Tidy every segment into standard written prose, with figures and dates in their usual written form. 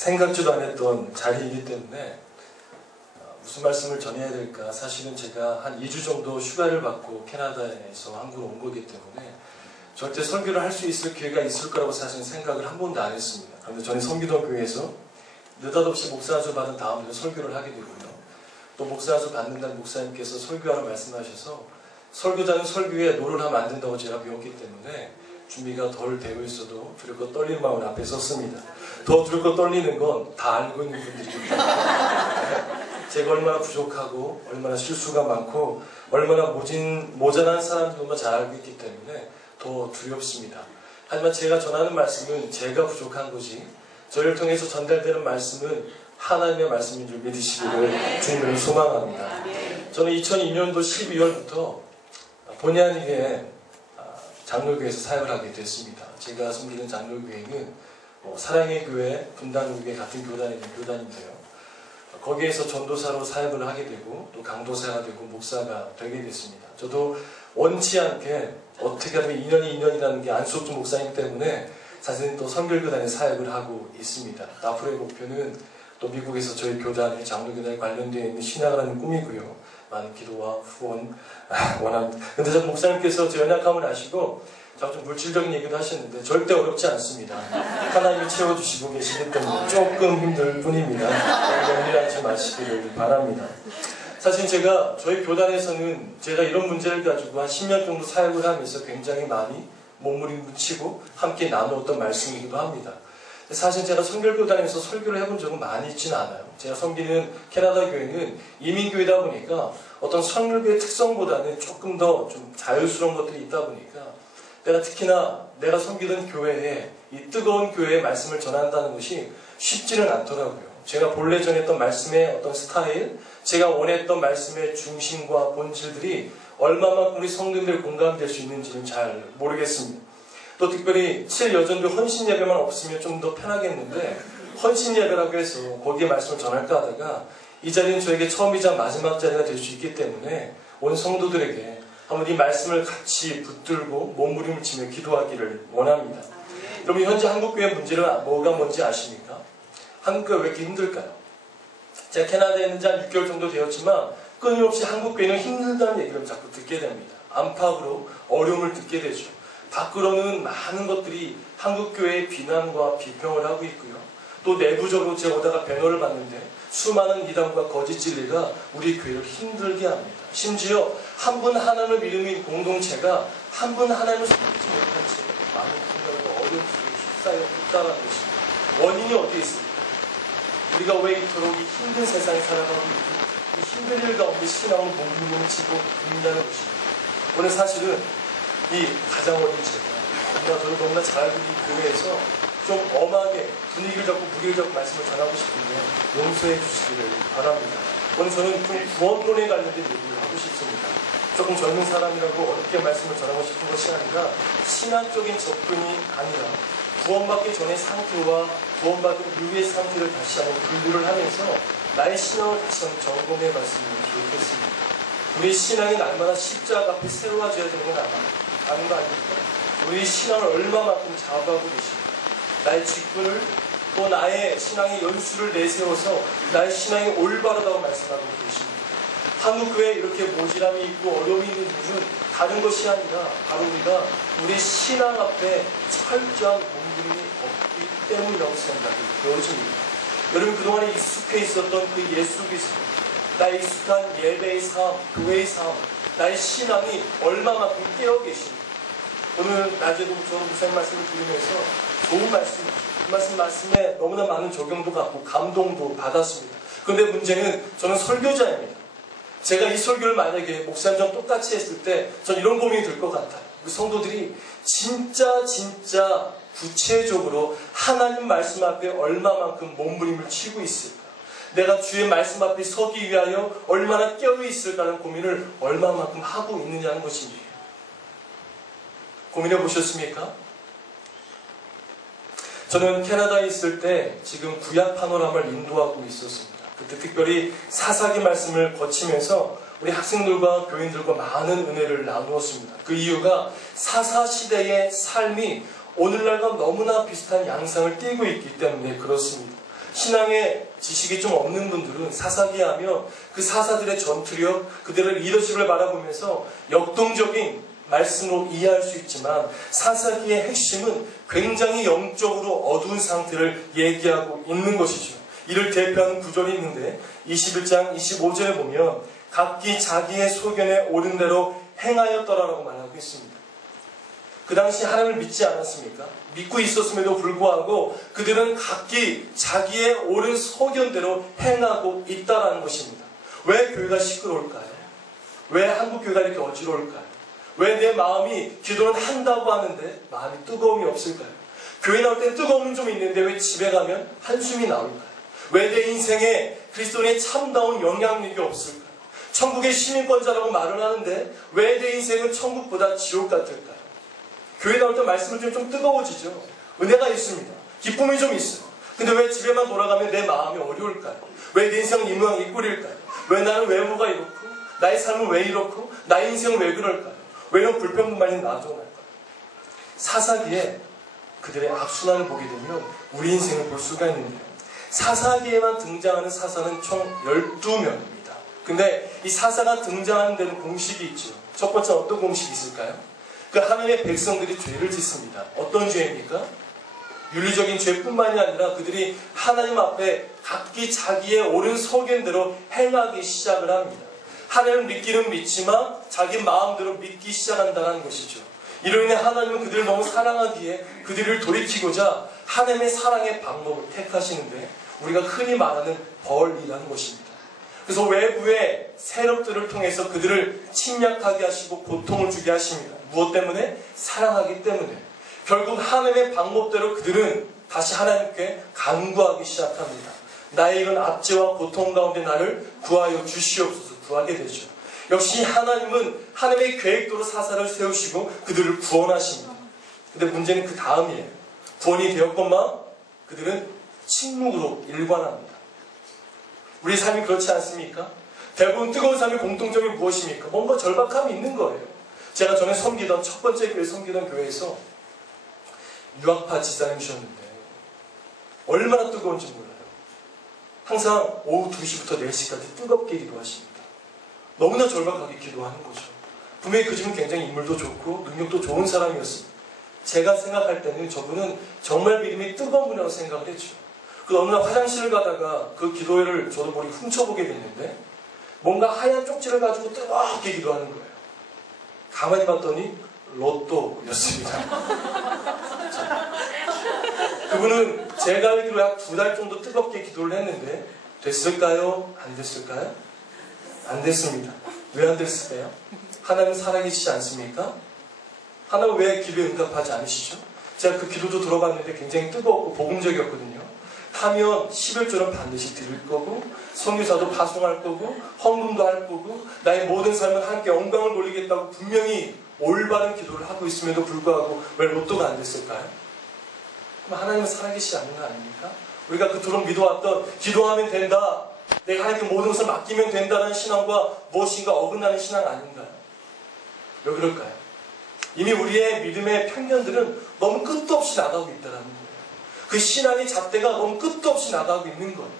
생각지도 않았던 자리이기 때문에 무슨 말씀을 전해야 될까. 사실은 제가 한 2주 정도 휴가를 받고 캐나다에서 한국으로 온 거기 때문에 절대 설교를 할 수 있을 기회가 있을 거라고 사실은 생각을 한 번도 안 했습니다. 그런데 저는 섬기던 교회에서 느닷없이 목사 안수 받은 다음에 설교를 하게 되고요. 또 목사 안수 받는 날 목사님께서 설교하라 말씀하셔서 설교자는 설교에 노를 하면 안 된다고 제가 배웠기 때문에 준비가 덜 되어 있어도 두렵고 떨리는 마음 앞에 섰습니다. 더 두렵고 떨리는 건 다 알고 있는 분들이기 때문에 제가 얼마나 부족하고 얼마나 실수가 많고 얼마나 모자란 사람들만 잘 알고 있기 때문에 더 두렵습니다. 하지만 제가 전하는 말씀은 제가 부족한 거지 저를 통해서 전달되는 말씀은 하나님의 말씀인 줄 믿으시기를 주님을 소망합니다. 저는 2002년도 12월부터 본의 아니게 장로교회에서 사역을 하게 됐습니다. 제가 섬기는 장로교회는 사랑의 교회, 분당교회 같은 교단의 교단인데요. 거기에서 전도사로 사역을 하게 되고 또 강도사가 되고 목사가 되게 됐습니다. 저도 원치 않게 어떻게 하면 2년이 2년이라는 게 안수업주 목사님 때문에 사실은 또 선결교단에 사역을 하고 있습니다. 앞으로의 목표는 또 미국에서 저희 교단의 장로교단에 관련되어 있는 신학을 하는 꿈이고요. 많은 기도와 후원 원합니다. 근데 저 목사님께서 제 연약함을 아시고 좀 물질적인 얘기도 하셨는데 절대 어렵지 않습니다. 하나님이 채워주시고 계시기 때문에 조금 힘들 뿐입니다. 연연하지 마시기를 바랍니다. 사실 제가 저희 교단에서는 제가 이런 문제를 가지고 한 10년 정도 사역을 하면서 굉장히 많이 몸부림치고 함께 나누었던 말씀이기도 합니다. 사실 제가 선결교단에서 설교를 해본 적은 많이 있지는 않아요. 제가 섬기는 캐나다 교회는 이민교회다 보니까 어떤 선교의 특성보다는 조금 더 좀 자유스러운 것들이 있다 보니까 특히나 내가 섬기던 교회에 이 뜨거운 교회의 말씀을 전한다는 것이 쉽지는 않더라고요. 제가 본래 전했던 말씀의 어떤 스타일, 제가 원했던 말씀의 중심과 본질들이 얼마만큼 우리 성도님들 공감될 수 있는지는 잘 모르겠습니다. 또 특별히 7여전교 헌신 예배만 없으면 좀 더 편하겠는데 헌신 예배라고 해서 거기에 말씀을 전할까 하다가 이 자리는 저에게 처음이자 마지막 자리가 될 수 있기 때문에 온 성도들에게 한번 이 말씀을 같이 붙들고 몸부림치며 기도하기를 원합니다. 여러분 현재 한국교회 문제는 뭐가 뭔지 아십니까? 한국교회 왜 이렇게 힘들까요? 제가 캐나다에 있는 지 한 6개월 정도 되었지만 끊임없이 한국교회는 힘들다는 얘기를 자꾸 듣게 됩니다. 안팎으로 어려움을 듣게 되죠. 밖으로는 많은 것들이 한국교회의 비난과 비평을 하고 있고요. 또 내부적으로 제가 오다가 배너를 봤는데 수많은 이단과 거짓 진리가 우리 교회를 힘들게 합니다. 심지어 한 분 하나님을 믿는 공동체가 한 분 하나님을 섬기지 못한 채 많은 분들과 어려움 속에 휩싸여 있다는 것입니다. 원인이 어디에 있습니까? 우리가 왜 이토록 이 힘든 세상에 살아가고 있고 이 힘든 일 가운데 신앙을 몸부림치고 있냐는 것입니다. 오늘 사실은 이 가장 어린 제가 저도 너무나 잘 알고 있는 교회에서 좀 엄하게 분위기를 잡고 무게를 잡고 말씀을 전하고 싶은데 용서해 주시기를 바랍니다. 오늘 저는 좀 구원론에 관련된 얘기를 하고 싶습니다. 조금 젊은 사람이라고 어렵게 말씀을 전하고 싶은 것이 아니라 신학적인 접근이 아니라 구원받기 전의 상태와 구원받은 이후의 상태를 다시 한번 분류를 하면서 나의 신앙을 다시 한번 점검해 봤으면 좋겠습니다. 우리 신앙이 날마다 십자가 앞에 세워져야 되는 건 아는 거 아닙니까? 우리 신앙을 얼마만큼 자부하고 계십니까? 나의 직분을 또 나의 신앙의 연수를 내세워서 나의 신앙이 올바르다고 말씀하고 계십니다. 한국교회에 이렇게 모질함이 있고 어려움이 있는 이유는 다른 것이 아니라 바로 우리가 우리 신앙 앞에 철저한 몸부림이 없기 때문이라고 생각이 되어집니다. 여러분 그동안에 익숙해 있었던 그 예수 그리스도, 나의 익숙한 예배의 삶, 교회의 삶, 나의 신앙이 얼마만큼 깨어 계십니까? 오늘 낮에도 저는 무슨 말씀을 드리면서 좋은 말씀이죠. 그 말씀에 너무나 많은 적용도 갖고 감동도 받았습니다. 그런데 문제는 저는 설교자입니다. 제가 이 설교를 만약에 목사님처럼 똑같이 했을 때 전 이런 고민이 들 것 같아요. 우리 성도들이 진짜 구체적으로 하나님 말씀 앞에 얼마만큼 몸부림을 치고 있을까? 내가 주의 말씀 앞에 서기 위하여 얼마나 깨어있을까라는 고민을 얼마만큼 하고 있느냐는 것입니다. 고민해 보셨습니까? 저는 캐나다에 있을 때 지금 구약 파노라마를 인도하고 있었습니다. 그때 특별히 사사기 말씀을 거치면서 우리 학생들과 교인들과 많은 은혜를 나누었습니다. 그 이유가 사사시대의 삶이 오늘날과 너무나 비슷한 양상을 띠고 있기 때문에 그렇습니다. 신앙의 지식이 좀 없는 분들은 사사기하며 그 사사들의 전투력, 그들의 리더십을 바라보면서 역동적인 말씀으로 이해할 수 있지만 사사기의 핵심은 굉장히 영적으로 어두운 상태를 얘기하고 있는 것이죠. 이를 대표하는 구절이 있는데 21장 25절에 보면 각기 자기의 소견에 옳은 대로 행하였더라라고 말하고 있습니다. 그 당시 하나님을 믿지 않았습니까? 믿고 있었음에도 불구하고 그들은 각기 자기의 옳은 소견대로 행하고 있다라는 것입니다. 왜 교회가 시끄러울까요? 왜 한국 교회가 이렇게 어지러울까요? 왜 내 마음이 기도는 한다고 하는데 마음이 뜨거움이 없을까요? 교회 나올 땐 뜨거움은 좀 있는데 왜 집에 가면 한숨이 나올까요? 왜 내 인생에 그리스도인의 참다운 영향력이 없을까요? 천국의 시민권자라고 말을 하는데 왜 내 인생은 천국보다 지옥 같을까요? 교회 나올 때 말씀을 좀 뜨거워지죠. 은혜가 있습니다. 기쁨이 좀 있어요. 근데 왜 집에만 돌아가면 내 마음이 어려울까요? 왜 내 인생은 이 모양 이 꼴일까요? 왜 나는 외모가 이렇고 나의 삶은 왜 이렇고 나의 인생은 왜 그럴까요? 왜 이런 불평분만이 나타날까요? 사사기에 그들의 악순환을 보게 되면 우리 인생을 볼 수가 있는데요. 사사기에만 등장하는 사사는 총 12명입니다. 근데 이 사사가 등장하는 데는 공식이 있죠. 첫 번째 어떤 공식이 있을까요? 그 하나님의 백성들이 죄를 짓습니다. 어떤 죄입니까? 윤리적인 죄뿐만이 아니라 그들이 하나님 앞에 각기 자기의 옳은 소견대로 행하기 시작을 합니다. 하나님을 믿기는 믿지만 자기 마음대로 믿기 시작한다는 것이죠. 이로 인해 하나님은 그들을 너무 사랑하기에 그들을 돌이키고자 하나님의 사랑의 방법을 택하시는데 우리가 흔히 말하는 벌이라는 것입니다. 그래서 외부의 세력들을 통해서 그들을 침략하게 하시고 고통을 주게 하십니다. 무엇 때문에? 사랑하기 때문에. 결국 하나님의 방법대로 그들은 다시 하나님께 간구하기 시작합니다. 나의 이런 압제와 고통 가운데 나를 구하여 주시옵소서 구하게 되죠. 역시 하나님은 하나님의 계획대로 사사를 세우시고 그들을 구원하십니다. 근데 문제는 그 다음이에요. 구원이 되었건만 그들은 침묵으로 일관합니다. 우리 삶이 그렇지 않습니까? 대부분 뜨거운 삶의 공통점이 무엇입니까? 뭔가 절박함이 있는 거예요. 제가 전에 섬기던 첫 번째 교회 섬기던 교회에서 유학파 지사님이셨는데 얼마나 뜨거운지 몰라요. 항상 오후 2시부터 4시까지 뜨겁게 기도하십니다. 너무나 절박하게 기도하는 거죠. 분명히 그 집은 굉장히 인물도 좋고 능력도 좋은 사람이었습니다. 제가 생각할 때는 저분은 정말 믿음이 뜨거운 분이라고 생각을 했죠. 그 어느 날 화장실을 가다가 그 기도회를 저도 모르게 훔쳐보게 됐는데 뭔가 하얀 쪽지를 가지고 뜨겁게 기도하는 거예요. 가만히 봤더니 로또였습니다. 그분은 제가 알기로 약 2달 정도 뜨겁게 기도를 했는데 됐을까요? 안 됐을까요? 안 됐습니다. 왜 안 됐을까요? 하나님은 살아계시지 않습니까? 하나님은 왜 기도에 응답하지 않으시죠? 제가 그 기도도 들어봤는데 굉장히 뜨겁고 복음적이었거든요. 하면 11조는 반드시 드릴 거고 선교사도 파송할 거고 헌금도 할 거고 나의 모든 삶은 하나님께 영광을 돌리겠다고 분명히 올바른 기도를 하고 있음에도 불구하고 왜 로또가 안 됐을까요? 그럼 하나님은 살아계시지 않는 거 아닙니까? 우리가 그토록 믿어왔던 기도하면 된다, 내가 하나님께 모든 것을 맡기면 된다는 신앙과 무엇인가 어긋나는 신앙 아닌가요? 왜 그럴까요? 이미 우리의 믿음의 편견들은 너무 끝도 없이 나가고 있다는 거예요. 그 신앙의 잣대가 너무 끝도 없이 나가고 있는 거예요.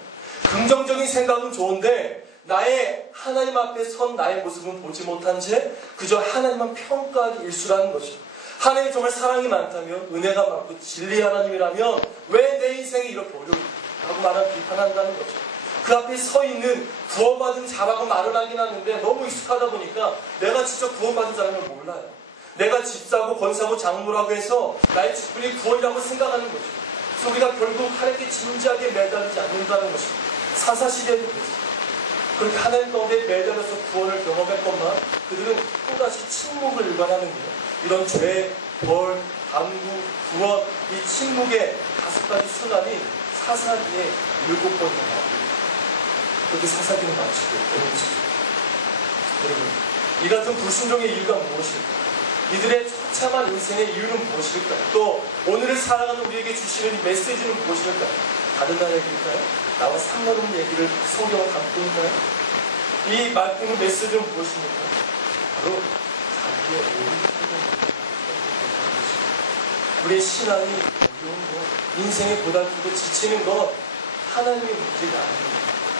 긍정적인 생각은 좋은데 나의 하나님 앞에 선 나의 모습은 보지 못한 채 그저 하나님만 평가하기 일수라는 거죠. 하나님이 정말 사랑이 많다면, 은혜가 많고 진리 하나님이라면 왜 내 인생이 이렇게 어려울까라고 말하면 비판한다는 거죠. 그 앞에 서 있는 구원받은 자라고 말을 하긴 하는데 너무 익숙하다 보니까 내가 진짜 구원받은 자라는 걸 몰라요. 내가 집사고 권사고 장로라고 해서 나의 직분이 구원이라고 생각하는 거죠. 그래서 우리가 결국 하나님께 진지하게 매달리지 않는다는 것입니다. 사사시대에도 그랬어요. 그렇게 하나님 가운데 매달려서 구원을 경험했건만 그들은 또다시 침묵을 일관하는 거예요. 이런 죄, 벌, 강구, 구원, 이 침묵의 5가지 순환이 사사기에 7번이나 나옵니다. 그렇게 사사기는 마치고 어렵죠. 여러분, 이 같은 불순종의 이유가 무엇일까요? 이들의 처참한 인생의 이유는 무엇일까요? 또 오늘을 살아가는 우리에게 주시는 이 메시지는 무엇일까요? 다른 나라 얘기일까요? 나와 상관없는 얘기를 성경을 담고 있나요? 이 말씀의 메시지는 무엇입니까? 바로 자기의 옳은 우리의 신앙이 어려운 것, 인생이 고달프고 지치는 것, 하나님의 문제가 아닙니다.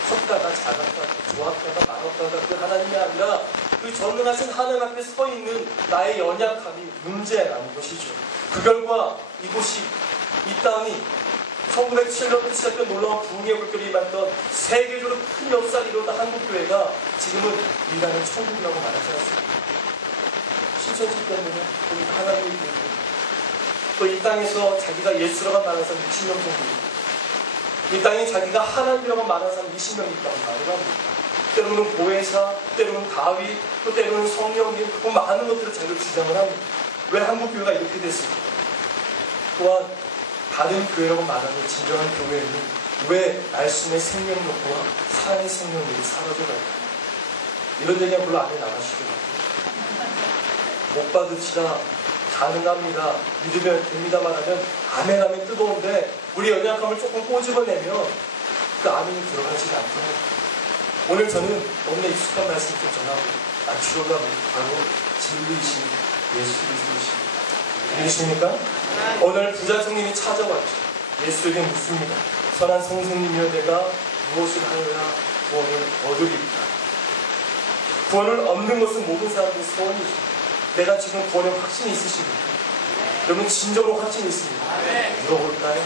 컸다가 작았다가 좋았다가 말았다가 그 하나님이 아니라 그 전능하신 하나님 앞에 서 있는 나의 연약함이 문제라는 것이죠. 그 결과 이곳이, 이 땅이 1907년부터 시작된 놀라운 부흥의 물결이 임했던 세계적으로 큰 역사를 이루었던 한국교회가 지금은 인간의 천국이라고 말하지 않습니다. 신천지 때문에 하나님의 교회, 또 이 땅에서 자기가 예수라고 말하는 사람 60명 정도, 이 땅에 자기가 하나님이라고 말하는 사람 20명 있다고 말을 합니다. 때로는 보혜사, 때로는 다윗, 또 때로는 성령님, 또 많은 것들을 자기를 주장을 합니다. 왜 한국교회가 이렇게 됐습니까? 또한 다른 교회라고 말하는 진정한 교회는 왜 말씀의 생명력과 사랑의 생명력이 사라져갈까요? 이런 얘기가 별로 안 해 나가시더라고요. 못 받으시라, 가능합니다, 믿으면 됩니다 말하면 아멘 하면 뜨거운데 우리 연약함을 조금 꼬집어내면 그 아멘이 들어가지 않더라고요. 오늘 저는 너무나 익숙한 말씀 좀 전하고 맞추려고 합니다. 바로 진리이신 예수 그리스도이십니다. 믿으십니까? 오늘 부자청님이 찾아왔죠. 예수에게 묻습니다. 선한 선생님이여 내가 무엇을 하여야 구원을 얻으리까? 구원을 얻는 것은 모든 사람들의 소원이죠. 내가 지금 구원에 확신이 있으십니까? 여러분 진정으로 확신이 있습니다. 물어볼까요?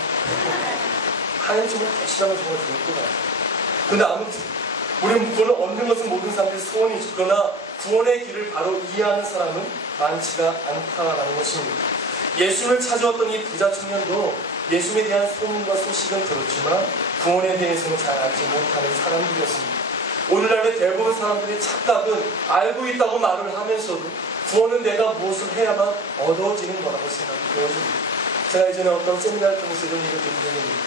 하나님 정말 계시다면 정말 좋을 것 같아요. 근데 아무튼 우리는 구원을 얻는 것은 모든 사람들의 소원이죠. 그러나 구원의 길을 바로 이해하는 사람은 많지가 않다라는 것입니다. 예수를 찾아왔던 이 부자 청년도 예수에 대한 소문과 소식은 들었지만 구원에 대해서는 잘 알지 못하는 사람들이었습니다. 오늘날의 대부분 사람들의 착각은 알고 있다고 말을 하면서도 구원은 내가 무엇을 해야만 얻어지는 거라고 생각이 되어집니다. 제가 이전에 어떤 세미나를 통해서 이런 얘기를 들은 적이 있는데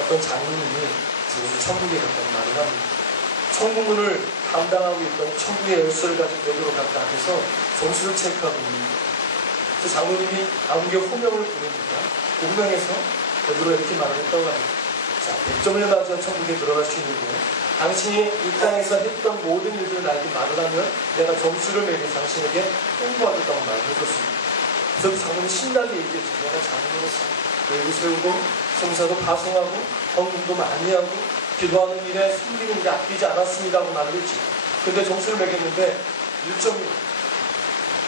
어떤 장로님이 저것이 천국에 갔다고 말을 합니다. 천국문을 담당하고 있던 천국의 열쇠를 가지고 되도록 갔다 앞에서 점수를 체크하고 있습니다. 그 장로님이 아무개 호명을 부르니까 호명에서 되도록 이렇게 말을 했다고 합니다. 자, 100점을 맞아 천국에 들어갈 수 있는데 당신이 이 땅에서 했던 모든 일들을 나에게 말을 하면 내가 점수를 매겨 당신에게 홍보하겠다고 말을 해줬습니다. 그래서 장로님이 신나게 얘기했죠. 내가 장로로서 교회도 세우고 성사도 파송하고 헌금도 많이 하고 기도하는 일에 숨기는 일에 아끼지 않았습니다고 말을 했지. 근데 점수를 매겼는데 1점입니다.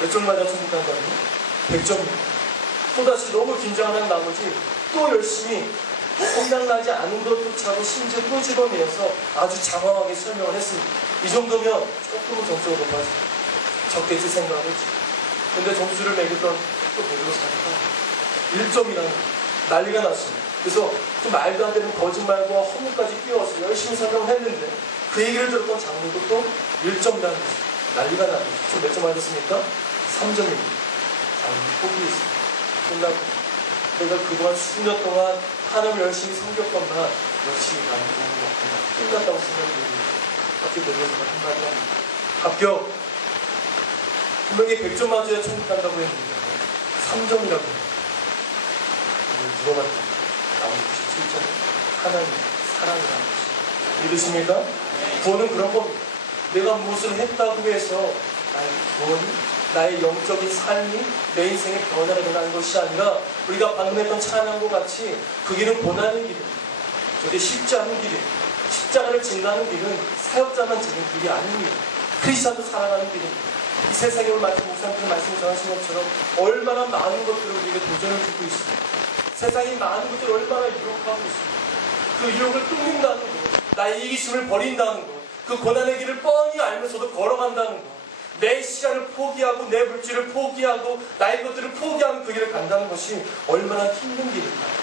몇 점 맞아 천국 간다고요? 100점입니다. 또다시 너무 긴장을 한 나머지 또 열심히 생각나지 않은 것조차도 심지어 또 집어내어서 아주 장황하게 설명을 했습니다. 이 정도면 조금은 점수가 높아지죠. 적겠지 생각을 했지. 근데 점수를 매겼던 또 제대로 사니까 1점이라는 난리가 났습니다. 그래서 그 말도 안 되는 거짓말과 허물까지 끼워서 열심히 설명을 했는데 그 얘기를 들었던 장로도 또 1점이라는 거죠. 난리가 나는 거죠. 좀 몇 점 맞았습니까? 3점입니다. 장로는 포기했습니다. 끝났고 내가 그동안 수년 동안 하나님을 열심히 섬겼건만 열심히 나는 도움이 없구나. 끝났다고 생각했는데 학교 돌려서 한마디 합니다. 합격! 분명히 100점 맞아야 천국 간다고 했는데 3점이라고 했는데 물어봤더니 나머지 97점은 하나님의 사랑이라는 것입니다. 믿으십니까? 구원은 그런 겁니다. 내가 무엇을 했다고 해서 나의 구원이 나의 영적인 삶이 내 인생의 변화가 일어나는 것이 아니라 우리가 방금 했던 찬양과 같이 그 길은 고난의 길입니다. 저게 쉽지 않은 길이에요. 십자가를 진다는 길은 사역자만 지는 길이 아닙니다. 크리스찬도 살아가는 길입니다. 이 세상에 오늘 목사님들 말씀 전하신 것처럼 얼마나 많은 것들을 우리에게 도전을 주고 있습니다. 세상이 많은 것들을 얼마나 유혹하고 있습니다. 그 유혹을 끊는다는 것, 나의 이기심을 버린다는 것, 그 고난의 길을 뻔히 알면서도 걸어간다는 것, 내 시간을 포기하고 내 물질을 포기하고 나의 것들을 포기하고 그 길을 간다는 것이 얼마나 힘든 길일까요?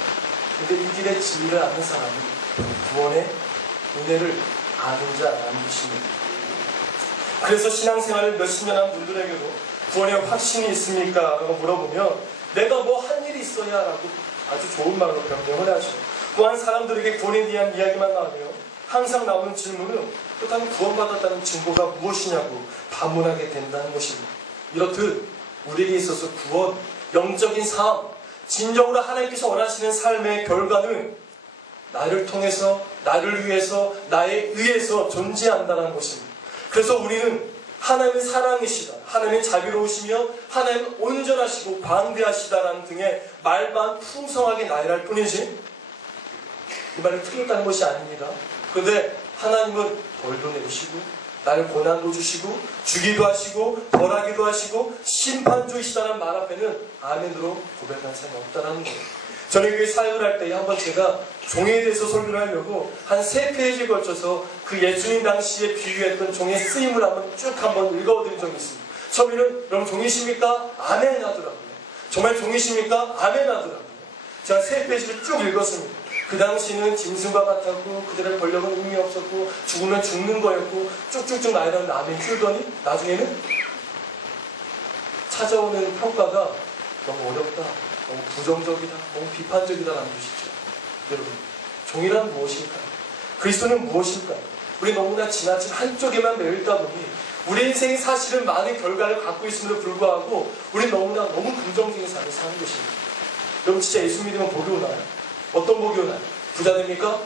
근데 이 길의 진리를 아는 사람은 구원의 은혜를 아는 자라는 것입니다. 그래서 신앙생활을 몇십 년 한 분들에게도 구원의 확신이 있습니까? 라고 물어보면 내가 뭐 한 일이 있어야 라고 아주 좋은 말로 변명을 하죠. 또한 사람들에게 구원에 대한 이야기만 나오면 항상 나오는 질문은 그렇다면 구원받았다는 증거가 무엇이냐고 반문하게 된다는 것입니다. 이렇듯 우리에게 있어서 구원, 영적인 삶, 진정으로 하나님께서 원하시는 삶의 결과는 나를 통해서, 나를 위해서, 나에 의해서 존재한다는 것입니다. 그래서 우리는 하나님의 사랑이시다, 하나님의 자비로우시며 하나님은 온전하시고 광대하시다라는 등의 말만 풍성하게 나열할 뿐이지 이 말이 틀렸다는 것이 아닙니다. 그런데 하나님은 벌도 내리시고 나를 고난도 주시고 주기도 하시고 벌하기도 하시고 심판주이시다는 말 앞에는 아멘으로 고백한 사람이 없다는 거예요. 저는 교회 사역을 할 때 한번 제가 종에 대해서 설교를 하려고 한 3페이지에 걸쳐서 그 예수님 당시에 비유했던 종의 쓰임을 한번 읽어드린 적이 있습니다. 처음에는 여러분 종이십니까? 아멘 하더라고요. 정말 종이십니까? 아멘 하더라고요. 제가 3페이지를 쭉 읽었습니다. 그 당시는 짐승과 같았고 그들의 권력은 의미 없었고 죽으면 죽는 거였고 쭉쭉쭉 나열하는 아멘 풀더니 나중에는 찾아오는 평가가 너무 어렵다, 너무 부정적이다, 너무 비판적이다라는 뜻이죠. 여러분, 종이란 무엇일까요? 그리스도는 무엇일까요? 우리 너무나 지나친 한쪽에만 매여있다 보니 우리 인생이 사실은 많은 결과를 갖고 있음에도 불구하고 우리 너무나 너무 긍정적인 삶을 사는 것입니다. 여러분 진짜 예수 믿으면 복이 오나요? 어떤 복이 오나요? 부자 됩니까?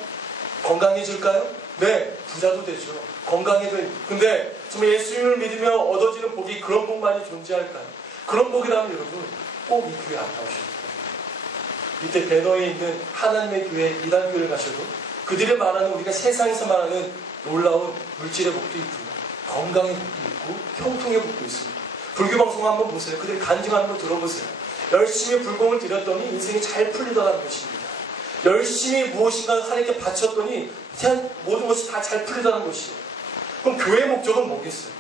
건강해질까요? 네, 부자도 되죠. 건강해도 됩니다. 근데 정말 예수님을 믿으며 얻어지는 복이 그런 복만이 존재할까요? 그런 복이라면 여러분 꼭 이 교회 안 나오십니다. 밑에 배너에 있는 하나님의 교회, 이단 교회를 가셔도 그들이 말하는 우리가 세상에서 말하는 놀라운 물질의 복도 있고 건강의 복도 있고 형통의 복도 있습니다. 불교 방송 한번 보세요. 그들이 간증하는 거 들어보세요. 열심히 불공을 드렸더니 인생이 잘 풀리더라는 것입니다. 열심히 무엇인가 하나님께 바쳤더니 그냥 모든 것이 다 잘 풀리더라는 것이에요. 그럼 교회의 목적은 뭐겠어요?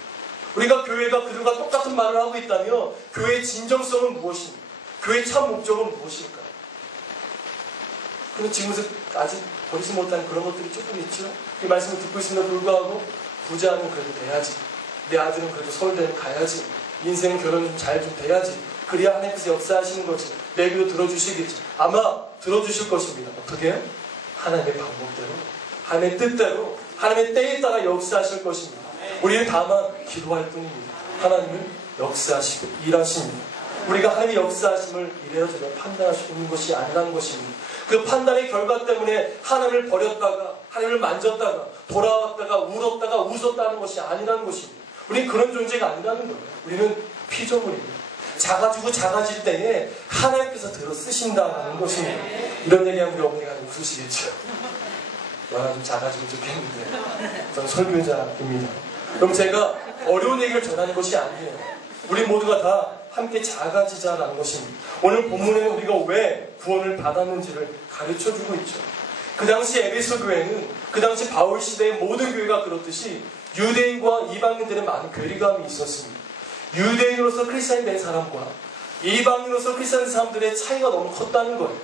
우리가 교회가 그들과 똑같은 말을 하고 있다면 교회의 진정성은 무엇입니까? 교회의 참 목적은 무엇일까요? 그런데 지금부터 아직 버리지 못한 그런 것들이 조금 있죠. 이 말씀을 듣고 있음에도 불구하고 부자는 그래도 돼야지, 내 아들은 그래도 서울대는 가야지, 인생 결혼 좀 잘 좀 돼야지, 그래야 하나님께서 역사하시는 거지, 내 기도 들어주시겠지. 아마 들어주실 것입니다. 어떻게 해요? 하나님의 방법대로, 하나님의 뜻대로, 하나님의 때에 따라 역사하실 것입니다. 우리는 다만 기도할 뿐입니다. 하나님은 역사하시고 일하십니다. 우리가 하나님의 역사하심을 이래저래 판단할 수 있는 것이 아니라는 것입니다. 그 판단의 결과 때문에 하나님을 버렸다가 하나님을 만졌다가 돌아왔다가 울었다가 웃었다는 것이 아니라는 것입니다. 우리는 그런 존재가 아니라는 거예요. 우리는 피조물입니다. 작아지고 작아질 때에 하나님께서 들어 쓰신다는 것입니다. 이런 얘기하면 우리 어머니가 웃으시겠죠. 와, 좀 작아지면 좋겠는데 저는 설교자입니다. 그럼 제가 어려운 얘기를 전하는 것이 아니에요. 우리 모두가 다 함께 작아지자라는 것입니다. 오늘 본문에는 우리가 왜 구원을 받았는지를 가르쳐주고 있죠. 그 당시 에베소 교회는 그 당시 바울 시대의 모든 교회가 그렇듯이 유대인과 이방인들의 많은 괴리감이 있었습니다. 유대인으로서 크리스찬이 된 사람과 이방인으로서 크리스찬 된 사람들의 차이가 너무 컸다는 거예요.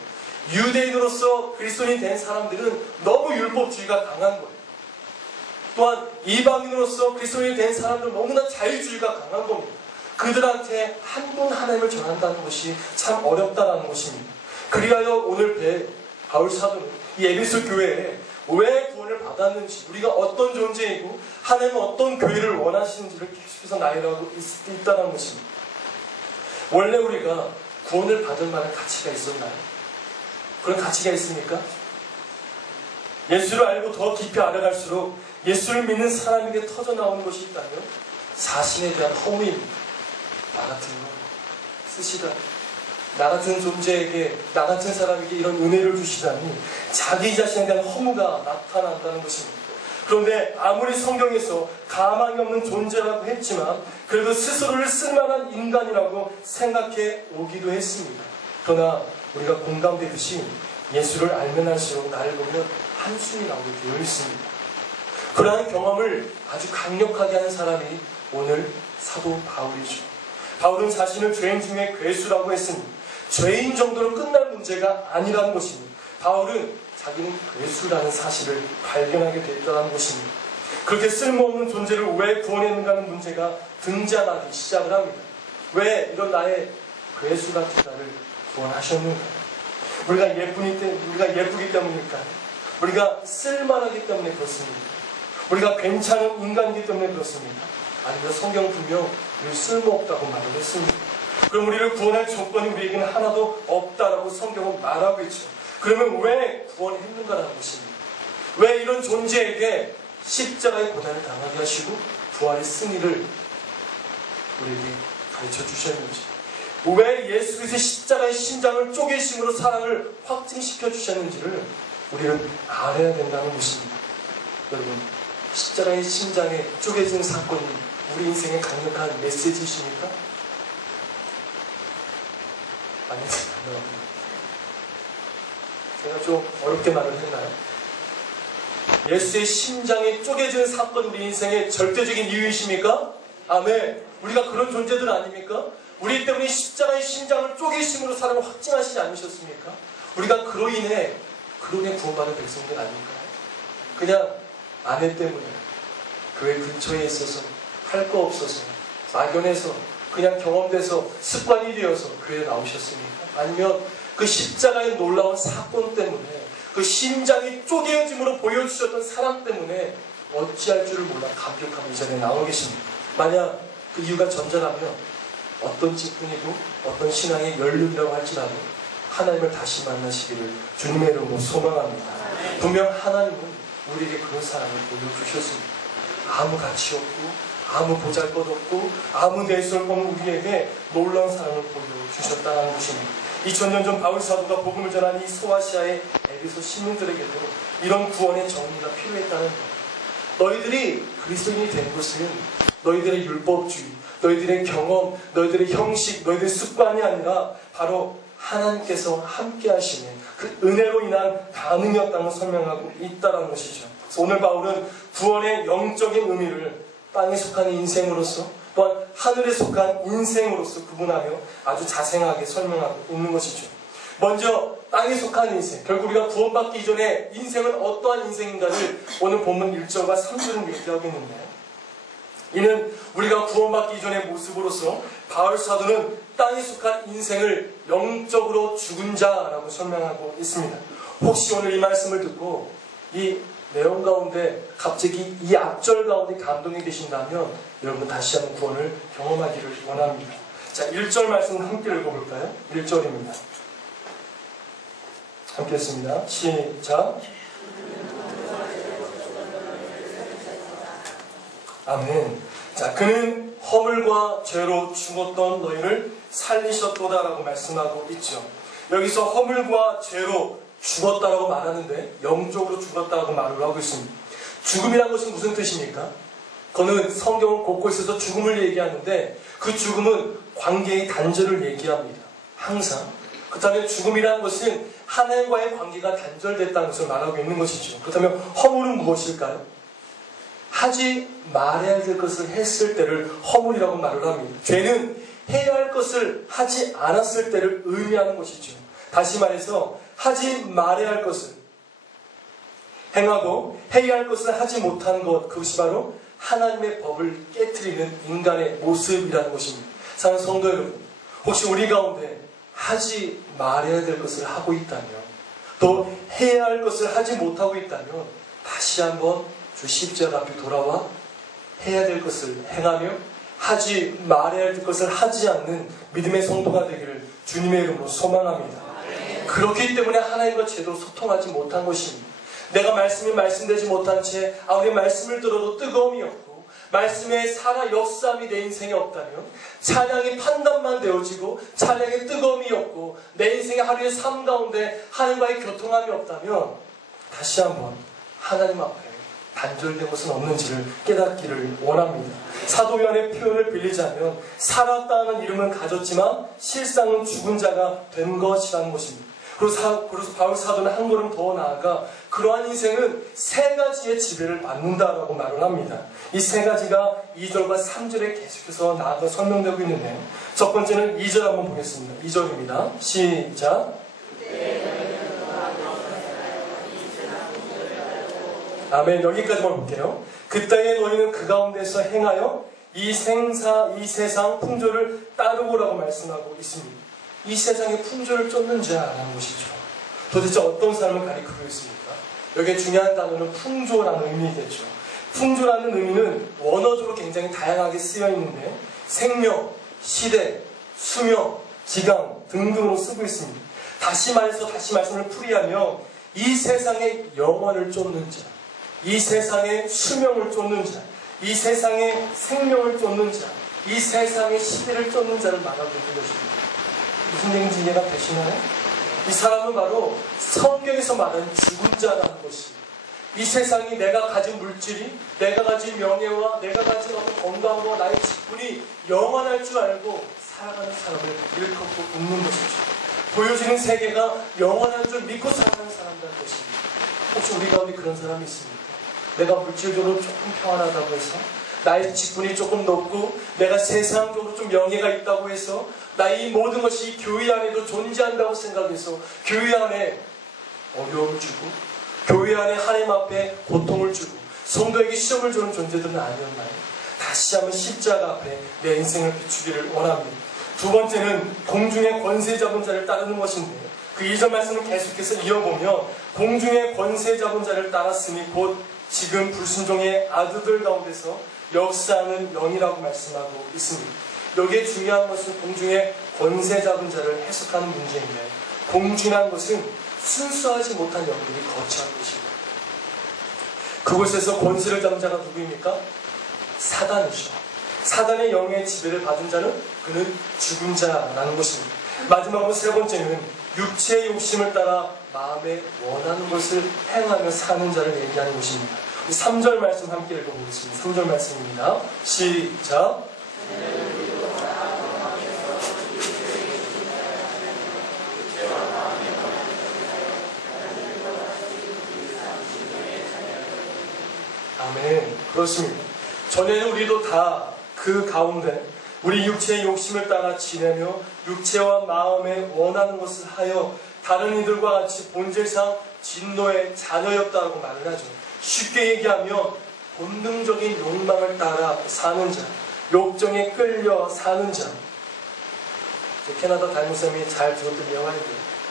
유대인으로서 그리스도인 된 사람들은 너무 율법주의가 강한 거예요. 또한 이방인으로서 그리스도인이 된 사람들은 너무나 자유주의가 강한 겁니다. 그들한테 한 분 하나님을 전한다는 것이 참 어렵다는 것입니다. 그리하여 오늘 바울 사도는 이 에베소 교회에 왜 구원을 받았는지, 우리가 어떤 존재이고 하나님은 어떤 교회를 원하시는지를 계속해서 나열하고 있다는 것입니다. 원래 우리가 구원을 받을 만한 가치가 있었나요? 그런 가치가 있습니까? 예수를 알고 더 깊이 알아갈수록 예수를 믿는 사람에게 터져나오는 것이 있다면 자신에 대한 허무입니다. 나 같은 거 쓰시다. 나 같은 존재에게, 나 같은 사람에게 이런 은혜를 주시다니 자기 자신에 대한 허무가 나타난다는 것입니다. 그런데 아무리 성경에서 가망이 없는 존재라고 했지만 그래도 스스로를 쓸만한 인간이라고 생각해 오기도 했습니다. 그러나 우리가 공감되듯이 예수를 알면 할수록 나를 보면 한숨이 나오게 되어 있습니다. 그러한 경험을 아주 강력하게 하는 사람이 오늘 사도 바울이죠. 바울은 자신을 죄인 중에 괴수라고 했습니다. 죄인 정도로 끝날 문제가 아니라는 것입니다. 바울은 자기는 괴수라는 사실을 발견하게 됐다는 것입니다. 그렇게 쓸모없는 존재를 왜 구원했는가 하는 문제가 등장하기 시작을 합니다. 왜 이런 나의 괴수 같은 나를 구원하셨는가? 우리가 예쁘기 때문일까요? 우리가 쓸만하기 때문에 그렇습니다. 우리가 괜찮은 인간이기 때문에 그렇습니다. 아니면 성경 분명 우리 쓸모없다고 말을 했습니다. 그럼 우리를 구원할 조건이 우리에게는 하나도 없다라고 성경은 말하고 있죠. 그러면 왜 구원했는가라는 것입니다. 왜 이런 존재에게 십자가의 고난을 당하게 하시고 부활의 승리를 우리에게 가르쳐 주셨는지, 왜 예수 그리스도의 십자가의 심장을 쪼개심으로 사랑을 확증시켜 주셨는지를 우리는 알아야 된다는 것입니다. 여러분, 십자가의 심장에 쪼개진 사건이 우리 인생의 강력한 메시지이십니까? 아닙니다. 제가 좀 어렵게 말을 했나요? 예수의 심장에 쪼개진 사건 우리 인생의 절대적인 이유이십니까? 아멘. 우리가 그런 존재들 아닙니까? 우리 때문에 십자가의 심장을 쪼개심으로 사람을 확증하시지 않으셨습니까? 우리가 그로 인해 구원받은 백성들 아닙니까? 그냥 아내 때문에 교회 근처에 있어서 할 거 없어서 막연해서 그냥 경험돼서 습관이 되어서 교회에 나오셨습니까? 아니면 그 십자가의 놀라운 사건 때문에 그 심장이 쪼개어짐으로 보여주셨던 사랑 때문에 어찌할 줄을 몰라 감격하며 이 자리에 나와 계십니다. 만약 그 이유가 전자라면 어떤 직분이고 어떤 신앙의 연륜이라고 할지라도 하나님을 다시 만나시기를 주님의 이름으로 소망합니다. 분명 하나님은 우리에게 그런 사랑을 보여주셨습니다. 아무 가치 없고 아무 보잘것없고 아무 내세울 없는 우리에게 놀라운 사랑을 보여주셨다는 것입니다. 2000년 전 바울 사도가 복음을 전한 이 소아시아의 에베소 시민들에게도 이런 구원의 정리가 필요했다는 것. 너희들이 그리스도인이 된 것은 너희들의 율법주의, 너희들의 경험, 너희들의 형식, 너희들의 습관이 아니라 바로 하나님께서 함께 하시는 그 은혜로 인한 반응이었다는 걸 설명하고 있다는 것이죠. 그래서 오늘 바울은 구원의 영적인 의미를 땅에 속한 인생으로서 또한 하늘에 속한 인생으로서 구분하며 아주 자세하게 설명하고 있는 것이죠. 먼저 땅에 속한 인생, 결국 우리가 구원받기 이전에 인생은 어떠한 인생인가를 오늘 본문 1절과 3절은 얘기하고 있는데, 이는 우리가 구원받기 이전의 모습으로서 바울 사도는 땅에 속한 인생을 영적으로 죽은 자라고 설명하고 있습니다. 혹시 오늘 이 말씀을 듣고 이 내용 가운데 갑자기 이 앞절 가운데 감동이 되신다면 여러분 다시 한번 구원을 경험하기를 원합니다. 자, 1절 말씀 함께 읽어볼까요? 1절입니다. 함께 했습니다. 시작. 아멘. 자, 그는 허물과 죄로 죽었던 너희를 살리셨도다라고 말씀하고 있죠. 여기서 허물과 죄로 죽었다라고 말하는데 영적으로 죽었다라고 말을 하고 있습니다. 죽음이란 것은 무슨 뜻입니까? 그거는 성경은 곳곳에서 죽음을 얘기하는데 그 죽음은 관계의 단절을 얘기합니다. 항상. 그렇다면 죽음이란 것은 하나님과의 관계가 단절됐다는 것을 말하고 있는 것이죠. 그렇다면 허물은 무엇일까요? 하지 말아야 될 것을 했을 때를 허물이라고 말을 합니다. 죄는 해야 할 것을 하지 않았을 때를 의미하는 것이죠. 다시 말해서 하지 말아야 할 것을 행하고 해야 할 것을 하지 못한 것, 그것이 바로 하나님의 법을 깨트리는 인간의 모습이라는 것입니다. 사랑하는 성도 여러분, 혹시 우리 가운데 하지 말아야 될 것을 하고 있다면, 또 해야 할 것을 하지 못하고 있다면 다시 한번 주 십자가 앞에 돌아와 해야 될 것을 행하며 하지 말아야 할 것을 하지 않는 믿음의 성도가 되기를 주님의 이름으로 소망합니다. 그렇기 때문에 하나님과 제대로 소통하지 못한 것입니다. 내가 말씀이 말씀되지 못한 채 아무리 말씀을 들어도 뜨거움이 없고 말씀에 살아 역사함이 내 인생에 없다면, 찬양이 판단만 되어지고 찬양의 뜨거움이 없고 내 인생의 하루의 삶 가운데 하나님과의 교통함이 없다면 다시 한번 하나님 앞에 단절된 것은 없는지를 깨닫기를 원합니다. 사도 요한의 표현을 빌리자면 살았다는 이름은 가졌지만 실상은 죽은 자가 된 것이라는 것입니다. 그래서 바울 사도는 한 걸음 더 나아가 그러한 인생은 세 가지의 지배를 받는다라고 말을 합니다. 이 세 가지가 2절과 3절에 계속해서 나아가 설명되고 있는데, 첫 번째는 2절 한번 보겠습니다. 2절입니다. 시작. 아멘. 여기까지만 볼게요. 그때에 너희는 그 가운데서 행하여 이 세상 풍조를 따르고라고 말씀하고 있습니다. 이 세상의 풍조를 쫓는 자라는 것이죠. 도대체 어떤 사람을 가리키고 있습니까? 여기에 중요한 단어는 풍조라는 의미겠죠. 풍조라는 의미는 원어적으로 굉장히 다양하게 쓰여 있는데 생명, 시대, 수명, 기강 등등으로 쓰고 있습니다. 다시 말씀을 풀이하면 이 세상의 영원을 쫓는 자, 이 세상의 수명을 쫓는 자, 이 세상의 생명을 쫓는 자, 이 세상의 시대를 쫓는 자를 말하고 있는 것입니다. 무슨 얘기인지 이해가 되시나요? 이 사람은 바로 성경에서 말하는 죽은 자라는 것이, 이 세상이 내가 가진 물질이, 내가 가진 명예와 내가 가진 어떤 건강과 나의 직분이 영원할 줄 알고 살아가는 사람을 일컫고 웃는 것이죠. 보여지는 세계가 영원한 줄 믿고 살아가는 사람들의 것입니다. 혹시 우리 가운데 그런 사람이 있습니까? 내가 물질적으로 조금 평안하다고 해서, 나의 직분이 조금 높고 내가 세상적으로 좀 명예가 있다고 해서, 나의 이 모든 것이 교회 안에도 존재한다고 생각해서 교회 안에 어려움을 주고 교회 안에 하나님 앞에 고통을 주고 성도에게 시험을 주는 존재들은 아니었나요? 다시 한번 십자가 앞에 내 인생을 비추기를 원합니다. 두 번째는 공중의 권세 잡은 자를 따르는 것인데, 그 2절 말씀을 계속해서 이어보면 공중의 권세 잡은 자를 따랐으니 곧 지금 불순종의 아들들 가운데서 역사하는 영이라고 말씀하고 있습니다. 여기에 중요한 것은 공중의 권세 잡은 자를 해석하는 문제인데, 공중이라는 것은 순수하지 못한 영들이 거처한 곳입니다. 그곳에서 권세를 잡은 자가 누구입니까? 사단이죠. 사단의 영의 지배를 받은 자는 그는 죽은 자라는 것입니다. 마지막으로 세 번째는 육체의 욕심을 따라 마음에 원하는 것을 행하며 사는 자를 얘기하는 것입니다. 3절 말씀 함께 읽어보겠습니다. 3절 말씀입니다. 시작. 아멘. 그렇습니다. 전에는 우리도 다 그 가운데 우리 육체의 욕심을 따라 지내며 육체와 마음에 원하는 것을 하여 다른 이들과 같이 본질상 진노의 자녀였다고 말을 하죠. 쉽게 얘기하면 본능적인 욕망을 따라 사는 자, 욕정에 끌려 사는 자. 캐나다 달무쌤이 잘 들었던 영화인데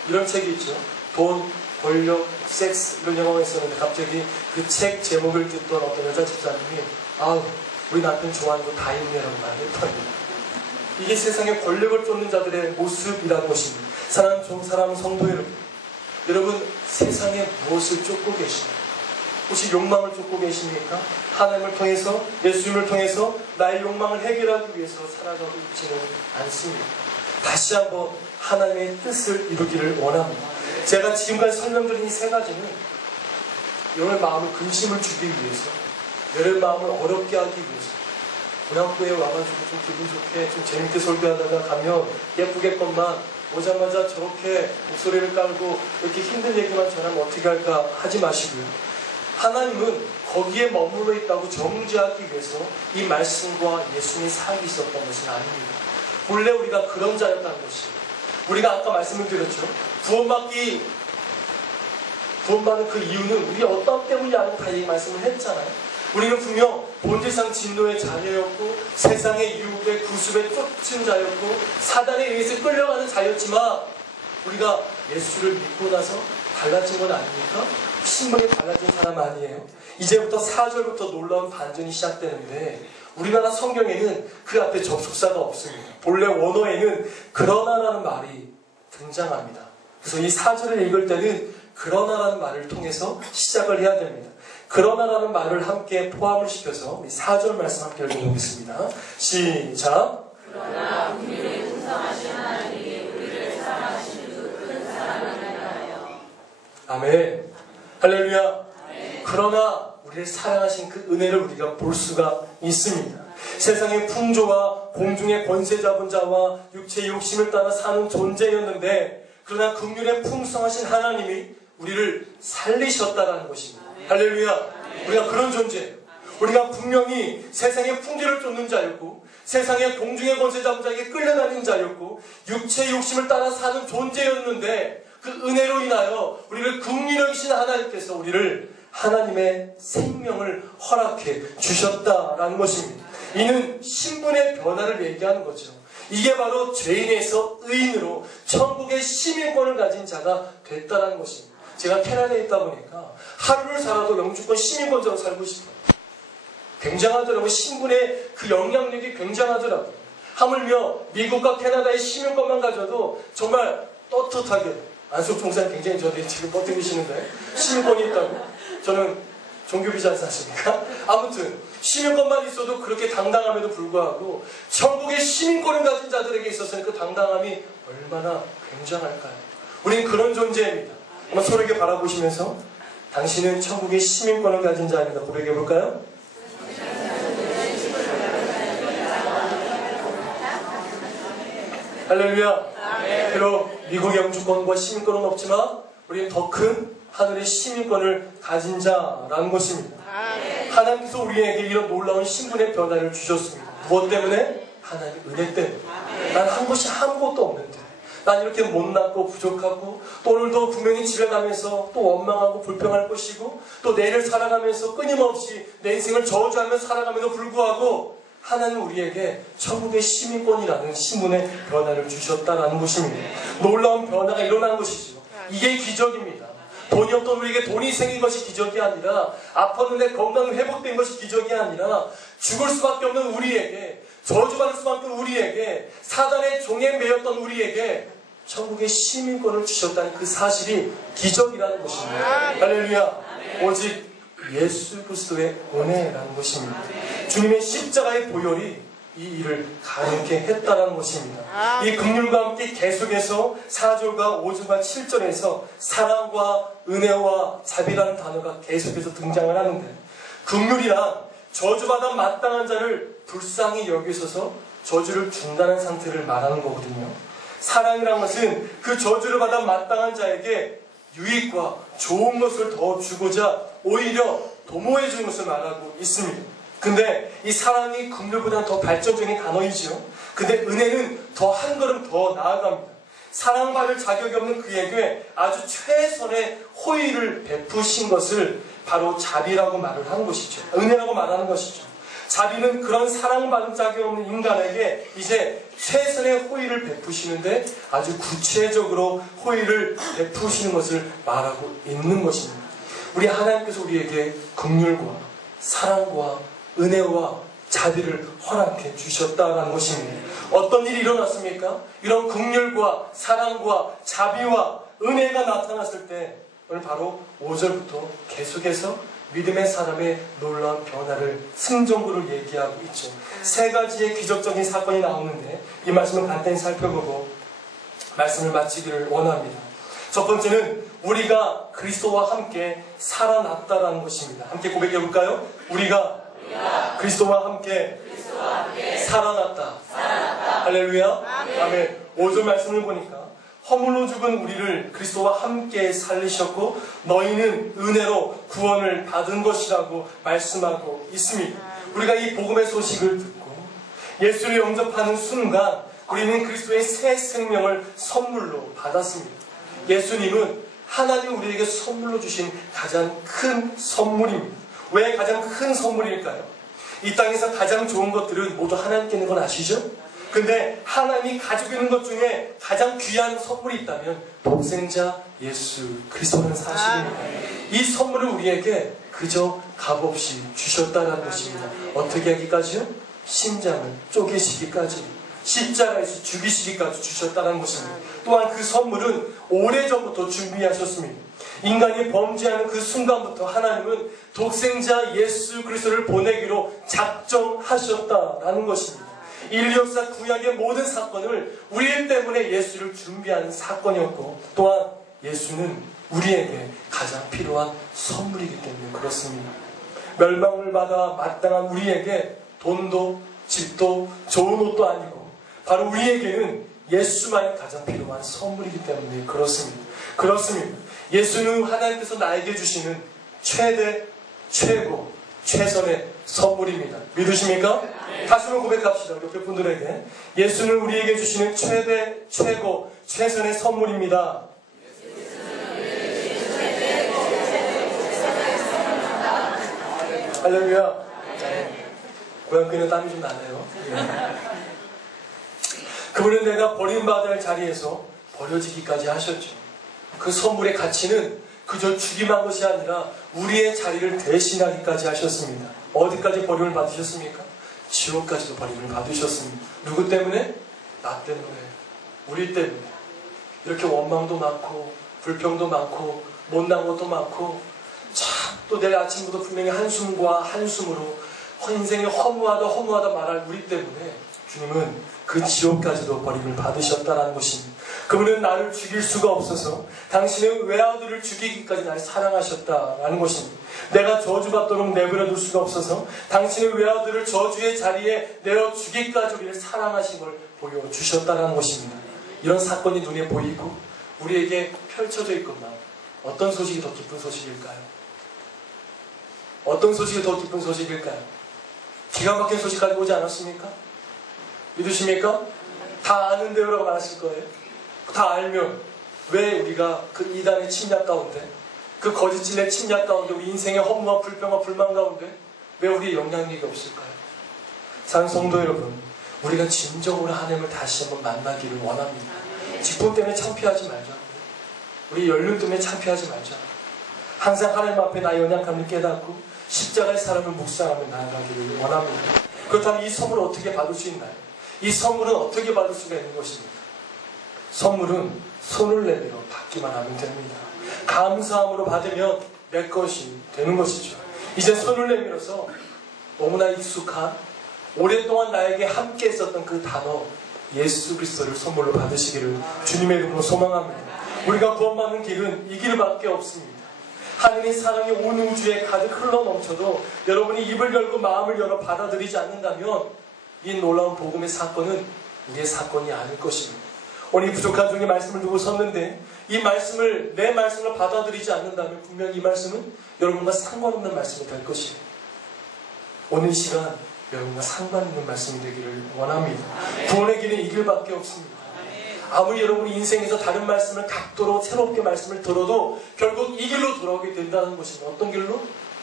이런 책이 있죠. 돈, 권력, 섹스 이런 영화가 있었는데 갑자기 그 책 제목을 듣던 어떤 여자 집사님이 아우 우리 남편 좋아하는 거 다 있네라고 말했답니다. 이게 세상에 권력을 쫓는 자들의 모습이라는 것입니다. 사랑하는 성도 여러분 세상에 무엇을 쫓고 계십니까? 혹시 욕망을 쫓고 계십니까? 하나님을 통해서 예수님을 통해서 나의 욕망을 해결하기 위해서 살아가고 있지는 않습니다. 다시 한번 하나님의 뜻을 이루기를 원합니다. 제가 지금까지 설명드린 이 세 가지는 여러분의 마음을 근심을 주기 위해서, 여러분의 마음을 어렵게 하기 위해서, 고향교회에 와가지고 좀 기분 좋게 좀 재밌게 설교하다가 가면 예쁘겠건만 오자마자 저렇게 목소리를 깔고 이렇게 힘든 얘기만 전하면 어떻게 할까 하지 마시고요. 하나님은 거기에 머물러 있다고 정죄하기 위해서 이 말씀과 예수님이 살고 있었던 것은 아닙니다. 본래 우리가 그런 자였다는 것입니다. 우리가 아까 말씀을 드렸죠. 구원받는 그 이유는 우리 어떤 때문이라고 다 이 말씀을 했잖아요. 우리는 분명 본질상 진노의 자녀였고 세상의 유혹에 구습에 쫓은 자였고 사단에 의해서 끌려가는 자였지만 우리가 예수를 믿고 나서 달라진 건 아닙니까? 신분이 달라진 사람 아니에요? 이제부터 4절부터 놀라운 반전이 시작되는데 우리나라 성경에는 그 앞에 접속사가 없습니다. 본래 원어에는 그러나라는 말이 등장합니다. 그래서 이 4절을 읽을 때는 그러나라는 말을 통해서 시작을 해야 됩니다. 그러나라는 말을 함께 포함을 시켜서 우리 4절 말씀 함께 읽어보겠습니다. 시작. 그러나 긍휼이 풍성하신 하나님이 우리를 사랑하신 그 큰 사랑을 인하여. 아멘. 할렐루야. 아멘. 그러나 우리를 사랑하신 그 은혜를 우리가 볼 수가 있습니다. 세상의 풍조와 공중의 권세 잡은 자와 육체의 욕심을 따라 사는 존재였는데 그러나 긍휼에 풍성하신 하나님이 우리를 살리셨다라는 것입니다. 할렐루야. 우리가 그런 존재예요. 우리가 분명히 세상의 풍조를 쫓는 자였고 세상의 공중의 권세 잡은 자에게 끌려다니는 자였고 육체의 욕심을 따라 사는 존재였는데 그 은혜로 인하여 우리를 긍휼히 여기신 하나님께서 우리를 하나님의 생명을 허락해 주셨다라는 것입니다. 이는 신분의 변화를 얘기하는 거죠. 이게 바로 죄인에서 의인으로 천국의 시민권을 가진 자가 됐다는 것입니다. 제가 캐나다에 있다 보니까 하루를 살아도 영주권 시민권자로 살고 싶어요. 굉장하더라고요. 신분의 그 영향력이 굉장하더라고요. 하물며 미국과 캐나다의 시민권만 가져도 정말 떳떳하게, 안석 총사님 굉장히 저한테 지금 뻗어계시는데 시민권이 있다고? 저는 종교비지 않지 않습니까? 아무튼 시민권만 있어도 그렇게 당당함에도 불구하고 천국의 시민권을 가진 자들에게 있어서는 그 당당함이 얼마나 굉장할까요? 우린 그런 존재입니다. 한번 서로에게 바라보시면서 당신은 천국의 시민권을 가진 자입니다. 고백해 볼까요? 할렐루야. 비록 미국 영주권과 시민권은 없지만 우리는 더 큰 하늘의 시민권을 가진 자라는 것입니다. 하나님께서 우리에게 이런 놀라운 신분의 변화를 주셨습니다. 무엇 때문에? 하나님의 은혜 때문에. 난 한 것이 아무것도 없는데, 난 이렇게 못났고 부족하고, 또 오늘도 분명히 집에 가면서 또 원망하고 불평할 것이고, 또 내일을 살아가면서 끊임없이 내 인생을 저주하며 살아감에도 불구하고 하나님은 우리에게 천국의 시민권이라는 신분의 변화를 주셨다는 것입니다. 놀라운 변화가 일어난 것이죠. 이게 기적입니다. 돈이 없던 우리에게 돈이 생긴 것이 기적이 아니라, 아팠는데 건강이 회복된 것이 기적이 아니라, 죽을 수밖에 없는 우리에게, 저주받을 수밖에 없는 우리에게, 사단의 종에 매였던 우리에게 천국의 시민권을 주셨다는 그 사실이 기적이라는 것입니다. 할렐루야. 오직 예수 그리스도의 은혜라는 것입니다. 주님의 십자가의 보혈이 이 일을 가능케 했다는 것입니다. 이 긍휼과 함께 계속해서 4절과 5절과 7절에서 사랑과 은혜와 자비라는 단어가 계속해서 등장을 하는데, 긍휼이란 저주받아 마땅한 자를 불쌍히 여기셔서 저주를 준다는 상태를 말하는 거거든요. 사랑이란 것은 그 저주를 받아 마땅한 자에게 유익과 좋은 것을 더 주고자 오히려 도모해 주는 것을 말하고 있습니다. 근데 이 사랑이 긍휼보다는 더 발전적인 단어이죠. 근데 은혜는 더 한 걸음 더 나아갑니다. 사랑받을 자격이 없는 그에게 아주 최선의 호의를 베푸신 것을 바로 자비라고 말을 하는 것이죠. 은혜라고 말하는 것이죠. 자비는 그런 사랑받을 자격이 없는 인간에게 이제 최선의 호의를 베푸시는데 아주 구체적으로 호의를 베푸시는 것을 말하고 있는 것입니다. 우리 하나님께서 우리에게 긍휼과 사랑과 은혜와 자비를 허락해 주셨다는 것입니다. 어떤 일이 일어났습니까? 이런 긍휼과 사랑과 자비와 은혜가 나타났을 때 오늘 바로 5절부터 계속해서 믿음의 사람의 놀라운 변화를 승전구를 얘기하고 있죠. 세 가지의 기적적인 사건이 나오는데 이 말씀을 간단히 살펴보고 말씀을 마치기를 원합니다. 첫 번째는 우리가 그리스도와 함께 살아났다라는 것입니다. 함께 고백해 볼까요? 우리가 그리스도와 함께 살아났다. 할렐루야. 아멘. 5절 말씀을 보니까 허물로 죽은 우리를 그리스도와 함께 살리셨고 너희는 은혜로 구원을 받은 것이라고 말씀하고 있습니다. 우리가 이 복음의 소식을 듣고 예수를 영접하는 순간 우리는 그리스도의 새 생명을 선물로 받았습니다. 예수님은 하나님 우리에게 선물로 주신 가장 큰 선물입니다. 왜 가장 큰 선물일까요? 이 땅에서 가장 좋은 것들은 모두 하나님께 있는 건 아시죠? 근데 하나님이 가지고 있는 것 중에 가장 귀한 선물이 있다면 독생자 예수 그리스도라는 사실입니다. 이 선물을 우리에게 그저 값없이 주셨다는 것입니다. 어떻게 하기까지요? 심장을 쪼개시기까지, 십자가에서 죽이시기까지 주셨다는 것입니다. 또한 그 선물은 오래전부터 준비하셨습니다. 인간이 범죄하는 그 순간부터 하나님은 독생자 예수 그리스도를 보내기로 작정하셨다라는 것입니다. 인류 역사 구약의 모든 사건을 우리 때문에 예수를 준비하는 사건이었고 또한 예수는 우리에게 가장 필요한 선물이기 때문에 그렇습니다. 멸망을 받아 마땅한 우리에게 돈도 집도 좋은 옷도 아니고 바로 우리에게는 예수만이 가장 필요한 선물이기 때문에 그렇습니다. 예수는 하나님께서 나에게 주시는 최대, 최고, 최선의 선물입니다. 믿으십니까? 다시 한번 고백합시다. 우리 옆에 분들에게 예수는 우리에게 주시는 최대, 최고, 최선의 선물입니다. 할렐루야. 고향교회는 땀이 좀 나네요. 그분은 내가 버림받을 자리에서 버려지기까지 하셨죠. 그 선물의 가치는 그저 주기만 한 것이 아니라 우리의 자리를 대신하기까지 하셨습니다. 어디까지 버림을 받으셨습니까? 지옥까지도 버림을 받으셨습니다. 누구 때문에? 나 때문에, 우리 때문에. 이렇게 원망도 많고 불평도 많고 못난 것도 많고 참 또 내일 아침부터 분명히 한숨과 한숨으로 인생이 허무하다 말할 우리 때문에 주님은 그 지옥까지도 버림을 받으셨다라는 것입니다. 그분은 나를 죽일 수가 없어서 당신의 외아들을 죽이기까지 나를 사랑하셨다라는 것입니다. 내가 저주받도록 내버려둘 수가 없어서 당신의 외아들을 저주의 자리에 내어 죽이기까지 우리를 사랑하심을 보여주셨다라는 것입니다. 이런 사건이 눈에 보이고 우리에게 펼쳐져 있건만 어떤 소식이 더 기쁜 소식일까요? 어떤 소식이 더 기쁜 소식일까요? 기가 막힌 소식 가지고 오지 않았습니까? 믿으십니까? 다 아는데요 라고 말하실 거예요. 다 알면 왜 우리가 그 이단의 침략 가운데, 그 거짓진의 침략 가운데, 우리 인생의 허무와 불평과 불만 가운데 왜 우리의 영향력이 없을까요? 사랑하는 성도 여러분, 우리가 진정으로 하나님을 다시 한번 만나기를 원합니다. 직분 때문에 창피하지 말자. 우리 연륜 때문에 창피하지 말자. 항상 하나님 앞에 나의 연약함을 깨닫고 십자가의 사람을 묵상하며 나아가기를 원합니다. 그렇다면 이 선물을 어떻게 받을 수 있나요? 이 선물은 어떻게 받을 수가 있는 것입니까? 선물은 손을 내밀어 받기만 하면 됩니다. 감사함으로 받으면 내 것이 되는 것이죠. 이제 손을 내밀어서 너무나 익숙한, 오랫동안 나에게 함께 있었던 그 단어 예수 그리스도를 선물로 받으시기를 주님의 이름으로 소망합니다. 우리가 구원받는 길은 이 길밖에 없습니다. 하나님의 사랑이 온 우주에 가득 흘러넘쳐도 여러분이 입을 열고 마음을 열어 받아들이지 않는다면 이 놀라운 복음의 사건은 우리의 사건이 아닐 것입니다. 오늘 부족한 중에 말씀을 두고 섰는데 이 말씀을, 내 말씀을 받아들이지 않는다면 분명히 이 말씀은 여러분과 상관없는 말씀이 될 것이에요. 오늘 시간 여러분과 상관있는 말씀이 되기를 원합니다. 구원의 길은 이 길밖에 없습니다. 아무리 여러분이 인생에서 다른 말씀을 각도로 새롭게 말씀을 들어도 결국 이 길로 돌아오게 된다는 것입니다. 어떤 길로?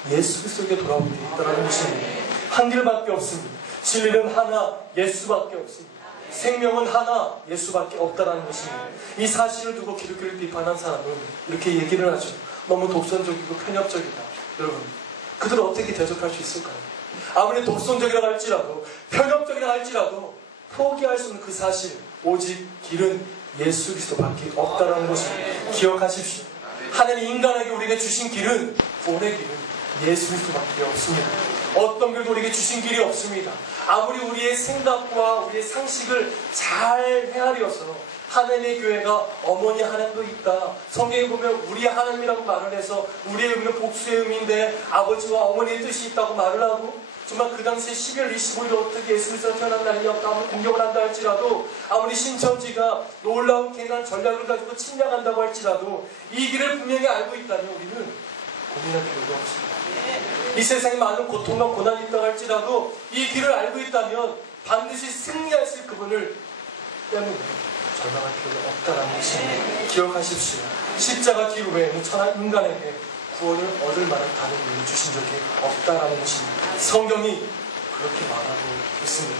예수 그리스도에게 돌아오게 된다는 것입니다. 한 길밖에 없습니다. 진리는 하나, 예수밖에 없습니다. 생명은 하나, 예수밖에 없다는 것입니다. 이 사실을 두고 기독교를 비판한 사람은 이렇게 얘기를 하죠. 너무 독선적이고 편협적이다. 여러분, 그들을 어떻게 대적할 수 있을까요? 아무리 독선적이라고 할지라도, 편협적이라고 할지라도 포기할 수 없는 그 사실, 오직 길은 예수 그리스도밖에 없다는 것을 기억하십시오. 하나님 인간에게 우리에게 주신 길은, 구원의 길은 예수 그리스도밖에 없습니다. 어떤 길도 우리에게 주신 길이 없습니다. 아무리 우리의 생각과 우리의 상식을 잘 헤아려서 하나님의 교회가 어머니 하나님도 있다, 성경에 보면 우리 하나님이라고 말을 해서 우리의 의미는 복수의 의미인데 아버지와 어머니의 뜻이 있다고 말을 하고, 정말 그 당시에 12월 25일 어떻게 예수 그리스도가 태어난 날이었다 하면 공격을 한다 할지라도, 아무리 신천지가 놀라운 개난 전략을 가지고 침략한다고 할지라도 이 길을 분명히 알고 있다면 우리는 고민할 필요가 없습니다. 이 세상에 많은 고통과 고난이 있다고 할지라도 이 길을 알고 있다면 반드시 승리하실 그분을 때문에 절망할 필요가 없다는 것을 기억하십시오. 십자가 길 외에는 천하 인간에게 구원을 얻을 만한 다른 일을 주신 적이 없다는 것입니다. 성경이 그렇게 말하고 있습니다.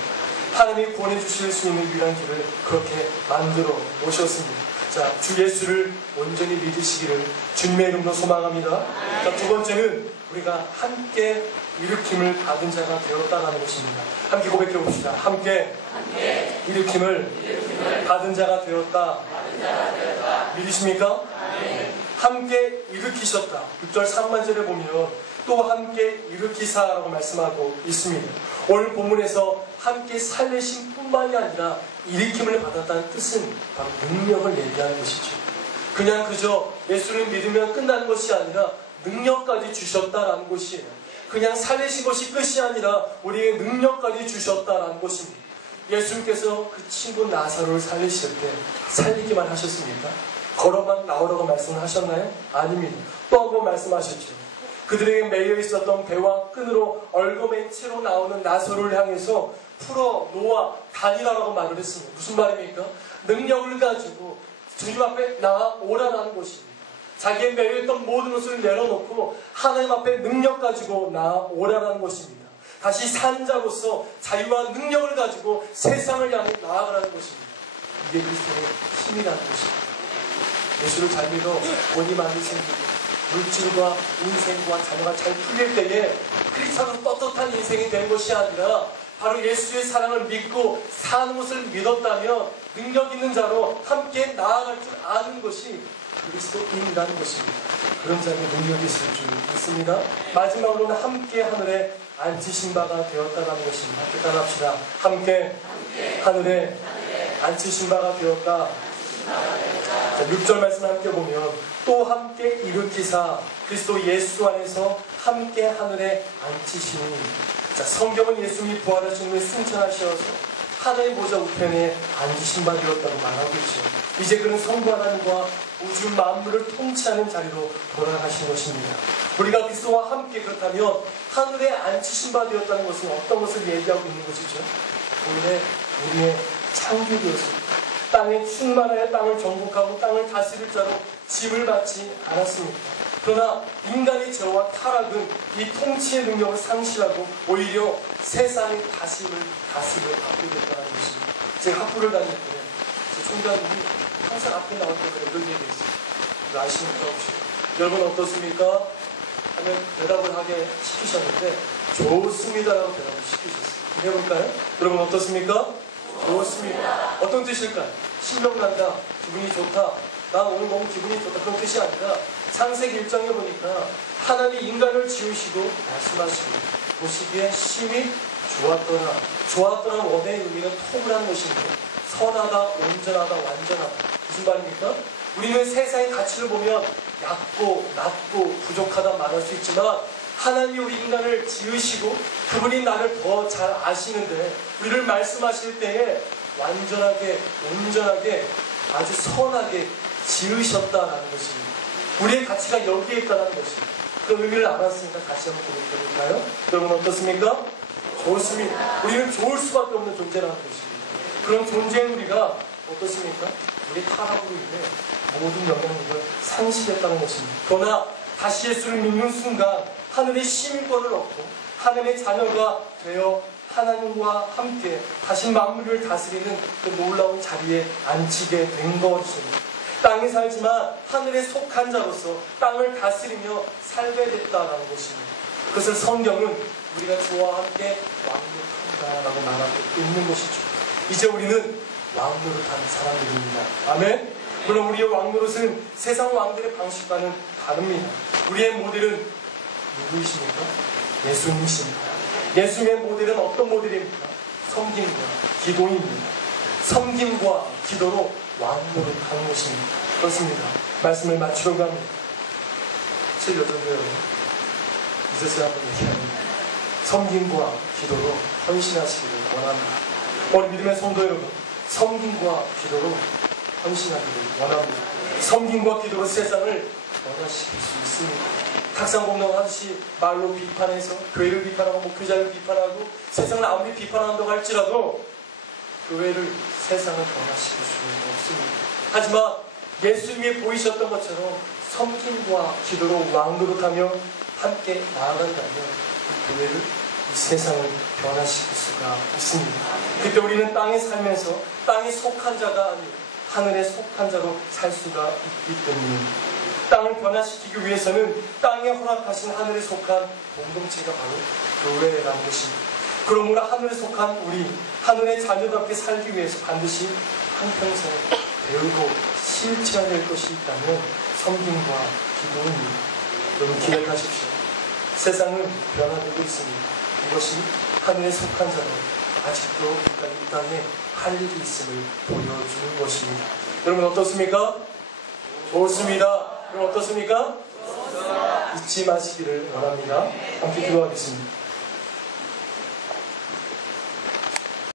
하나님이 구원해 주실 수 있는 유일한 길을 그렇게 만들어 놓으셨습니다. 자, 주 예수를 온전히 믿으시기를 주님의 이름으로 소망합니다. 자, 두 번째는 우리가 함께 일으킴을 받은 자가 되었다는 것입니다. 함께 고백해 봅시다. 함께 일으킴을 받은 자가 되었다. 믿으십니까? 함께 일으키셨다. 6절 상반절에 보면 또 함께 일으키사라고 말씀하고 있습니다. 오늘 본문에서 함께 살리심 뿐만이 아니라 일으킴을 받았다는 뜻은 바로 능력을 얘기하는 것이죠. 그냥 그저 예수를 믿으면 끝나는 것이 아니라 능력까지 주셨다라는 것이에요. 그냥 살리신 것이 끝이 아니라 우리에게 능력까지 주셨다라는 것입니다. 예수님께서 그 친구 나사로를 살리실 때 살리기만 하셨습니까? 걸어만 나오라고 말씀을 하셨나요? 아닙니다. 또 한 번 말씀하셨죠. 그들에게 매여 있었던 배와 끈으로 얽어맨 채로 나오는 나사로를 향해서 풀어 놓아 다니라라고 말을 했습니다. 무슨 말입니까? 능력을 가지고 주님 앞에 나아오라는 것입니다. 자기의 매여있던 모든 것을 내려놓고 하나님 앞에 능력 가지고 나아오라는 것입니다. 다시 산자로서 자유와 능력을 가지고 세상을 향해 나아가라는 것입니다. 이게 그리스도의 힘이라는 것입니다. 예수를 잘 믿어 본이 많이 생기고 물질과 인생과 자녀가 잘 풀릴 때에 크리스찬으로 떳떳한 인생이 된 것이 아니라 바로 예수의 사랑을 믿고 사는 것을 믿었다면 능력 있는 자로 함께 나아갈 줄 아는 것이 그리스도인이라는 것입니다. 그런 자에게 능력이 있을 줄 믿습니다. 마지막으로는 함께 하늘에 앉으신 바가 되었다는 것입니다. 함께 따라합시다. 함께 하늘에 앉히신 바가 되었다. 자, 6절 말씀을 함께 보면 또 함께 일으키사 그리스도 예수 안에서 함께 하늘에 앉히시니. 자, 성경은 예수님이 부활하신 후에 승천하셔서 하나의 보좌 우편에 앉으신 바 되었다고 말하고 있죠. 이제 그는 성부 하나님과 우주 만물을 통치하는 자리로 돌아가신 것입니다. 우리가 그리스도와 함께 그렇다면 하늘에 앉히신 바 되었다는 것은 어떤 것을 얘기하고 있는 것이죠? 본래 우리의 창조되었습니다. 땅에 충만하여 땅을 정복하고 땅을 다스릴 자로 짐을 받지 않았습니다. 그러나 인간의 죄와 타락은 이 통치의 능력을 상실하고 오히려 세상의 다스려 받게 됐다는 것입니다. 제가 학부를 다닐 때 제 총장님이 항상 앞에 나올 때마다 이런 얘기했어요. 이거 아시니까 혹시 여러분 어떻습니까? 하면 대답을 하게 시키셨는데 좋습니다라고 대답을 시키셨어요. 해볼까요? 여러분 어떻습니까? 좋습니다. 어떤 뜻일까요? 신명난다, 기분이 좋다, 나 오늘 너무 기분이 좋다, 그런 뜻이 아니라 창세기 1장에 보니까 하나님이 인간을 지으시고 말씀하시고 보시기에 심히 좋았더라. 좋았더라 원의 의미는 통을한 것인데 선하다, 온전하다, 완전하다. 무슨 말입니까? 우리는 세상의 가치를 보면 얕고 낮고 부족하다 말할 수 있지만 하나님이 우리 인간을 지으시고 그분이 나를 더 잘 아시는데 우리를 말씀하실 때에 완전하게, 온전하게, 아주 선하게 지으셨다라는 것입니다. 우리의 가치가 여기에 있다는 것입니다. 그 의미를 알았으니까 다시 한번 고백해볼까요? 여러분 어떻습니까? 좋습니다. 우리는 좋을 수밖에 없는 존재라는 것입니다. 그런 존재인 우리가 어떻습니까? 우리의 타락으로 인해 모든 영향력을 상실했다는 것입니다. 그러나 다시 예수를 믿는 순간 하늘의 시민권을 얻고 하나님의 자녀가 되어 하나님과 함께 다시 만물을 다스리는 그 놀라운 자리에 앉히게 된 것입니다. 땅에 살지만 하늘에 속한 자로서 땅을 다스리며 살게 됐다라는 것입니다. 그것을 성경은 우리가 주와 함께 왕노릇한다라고 말하고 있는 것이죠. 이제 우리는 왕노릇하는 사람들입니다. 아멘? 물론 우리의 왕노릇은 세상 왕들의 방식과는 다릅니다. 우리의 모델은 누구이십니까? 예수님이십니다. 예수님의 모델은 어떤 모델입니까? 섬김과 기도입니다. 섬김과 기도로 왕노릇하는 것입니다. 그렇습니다. 말씀을 마치려고 합니다. 7여전도 여러분 이제서 한번 얘기합니다. 섬김과 기도로 헌신하시기를 원합니다. 우리 믿음의 성도 여러분, 섬김과 기도로 헌신하기를 원합니다. 섬김과 기도로 세상을 변화시킬 수 있습니다. 탁상공동 하듯이 말로 비판해서 교회를 비판하고 목회자를 비판하고 세상을 아무리 비판한다고 할지라도 교회를 세상을 변화시킬 수는 없습니다. 하지만 예수님이 보이셨던 것처럼 섬김과 기도로 왕노릇하며 함께 나아간다면 이 교회를, 이 세상을 변화시킬 수가 있습니다. 그때 우리는 땅에 살면서 땅에 속한 자가 아니고 하늘에 속한 자로 살 수가 있기 때문입니다. 땅을 변화시키기 위해서는 땅에 허락하신 하늘에 속한 공동체가 바로 교회라는 것입니다. 그러므로 하늘에 속한 우리, 하늘의 자녀답게 살기 위해서 반드시 한평생 배우고 실천해야 될 것이 있다면 섬김과 기도입니다. 여러분 기억하십시오. 세상은 변화되고 있습니다. 이것이 하늘에 속한 자는 아직도 이 땅에 할 일이 있음을 보여주는 것입니다. 여러분 어떻습니까? 좋습니다. 여러분 어떻습니까? 잊지 마시기를 원합니다. 함께 기도하겠습니다.